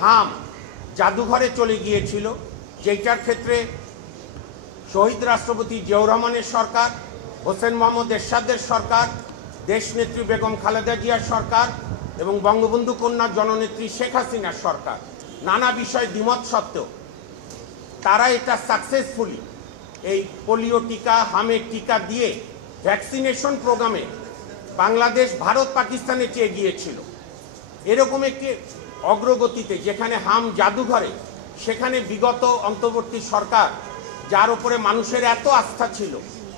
হাম জাদুঘরে চলে গিয়েছিল, যেটার ক্ষেত্রে শহীদ রাষ্ট্রপতি জিয়াউর রহমানের সরকার, হোসেন মোহাম্মদ এরশাদের সরকার, দেশনেত্রী বেগম খালেদা জিয়ার সরকার এবং বঙ্গবন্ধু কন্যা জননেত্রী শেখ হাসিনার সরকার নানা বিষয়ে দ্বিমত সত্ত্বেও তারা এটা সাকসেসফুলি এই পোলিও টিকা, হামের টিকা দিয়ে ভ্যাকসিনেশন প্রোগ্রামে বাংলাদেশ ভারত পাকিস্তানে চেয়ে গিয়েছিল। এরকম একটি অগ্রগতিতে যেখানে হাম জাদুঘরে, সেখানে বিগত অন্তর্বর্তী সরকার যার উপরে মানুষের এত আস্থা ছিল,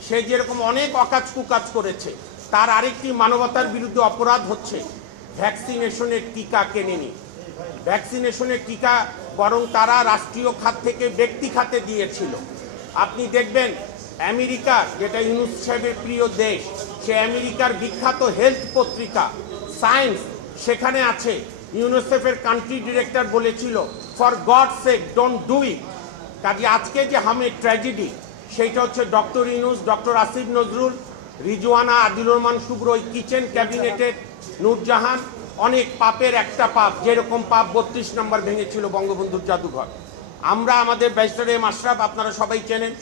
সে যেরকম অনেক অকাজ কুকাজ করেছে, তার আরেকটি মানবতার বিরুদ্ধে অপরাধ হচ্ছে ভ্যাকসিনেশনের টিকা কেনেনি। ভ্যাকসিনেশনের টিকা বরং তারা রাষ্ট্রীয় খাত থেকে ব্যক্তি খাতে দিয়েছিল। আপনি দেখবেন আমেরিকা, যেটা ইউনুস সাহেবের প্রিয় দেশ, সে আমেরিকার বিখ্যাত হেলথ পত্রিকা সায়েন্স, সেখানে আছে ইউনিসেফের কান্ট্রি ডিরেক্টর বলেছিল, for God sake don't do it. কাজে আজকে যে হামের ট্র্যাজেডি, সেইটা হচ্ছে ডক্টর ইউনুস, ডক্টর আসিফ নজরুল, রিজওয়ানা, আদিলুর রহমান শুভ্র, ওই কিচেন ক্যাবিনেটের নূরজাহান, অনেক পাপের একটা পাপ, যেরকম পাপ 32 নম্বর ভেঙেছিল বঙ্গবন্ধুর জাদুঘর। আমরা আমাদের ব্যারিস্টার এম আশরাফ, আপনারা সবাই চেনেন,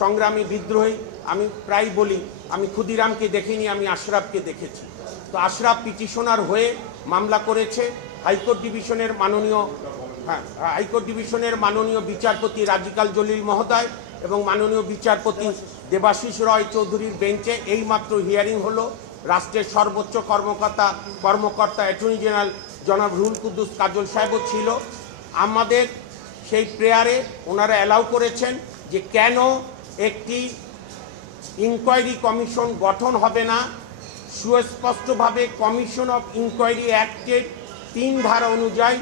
সংগ্রামী বিদ্রোহী। আমি প্রায় বলি আমি ক্ষুদিরামকে দেখিনি, আমি আশরাফকে দেখেছি। তো আশরাফ পিটিশনার হয়ে মামলা করেছে হাইকোর্ট ডিভিশনের মাননীয় বিচারপতি রাজিকাল জলিল মহোদয় এবং মাননীয় বিচারপতি দেবাশিস রয় চৌধুরীর বেঞ্চে। এইমাত্র হিয়ারিং হলো। রাষ্ট্রের সর্বোচ্চ কর্মকর্তা অ্যাটর্নি জেনারেল জনাব রুহুল কুদ্দুস কাজল সাহেবও ছিল। আমাদের সেই প্রেয়ারে ওনারা অ্যালাউ করেছেন যে কেন একটি ইনকোয়ারি কমিশন গঠন হবে না। সুস্পষ্টভাবে কমিশন অফ ইনকোয়ারি অ্যাক্টের 3 ধারা অনুযায়ী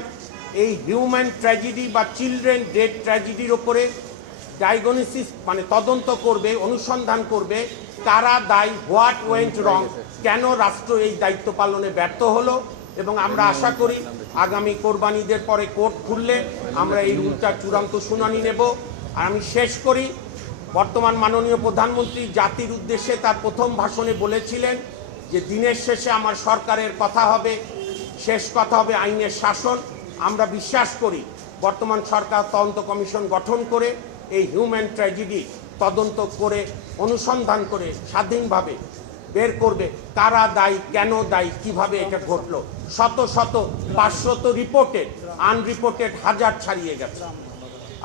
এই হিউম্যান ট্র্যাজেডি বা চিলড্রেন ডেথ ট্র্যাজেডির ওপরে ডায়াগনোসিস মানে তদন্ত করবে, অনুসন্ধান করবে কারা দায়ী, হোয়াট ওয়েন্ট রং, কেন রাষ্ট্র এই দায়িত্ব পালনে ব্যর্থ হলো। এবং আমরা আশা করি আগামী কোরবানিদের পরে কোর্ট খুললে আমরা এই রুলটা চূড়ান্ত শুনানি নেব। আর আমি শেষ করি, বর্তমান মাননীয় প্রধানমন্ত্রী জাতির উদ্দেশ্যে তার প্রথম ভাষণে বলেছিলেন যে দিনের শেষে আমার সরকারের কথা হবে, শেষ কথা হবে আইনের শাসন। আমরা বিশ্বাস করি বর্তমান সরকার তদন্ত কমিশন গঠন করে এই হিউম্যান ট্র্যাজেডি তদন্ত করে, অনুসন্ধান করে স্বাধীনভাবে বের করবে কারা দায়ী, কেন দায়ী, কিভাবে এটা ঘটলো। শত 500 রিপোর্টেড, আনরিপোর্টেড হাজার ছাড়িয়ে গেছে।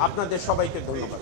আপনাদের সবাইকে ধন্যবাদ।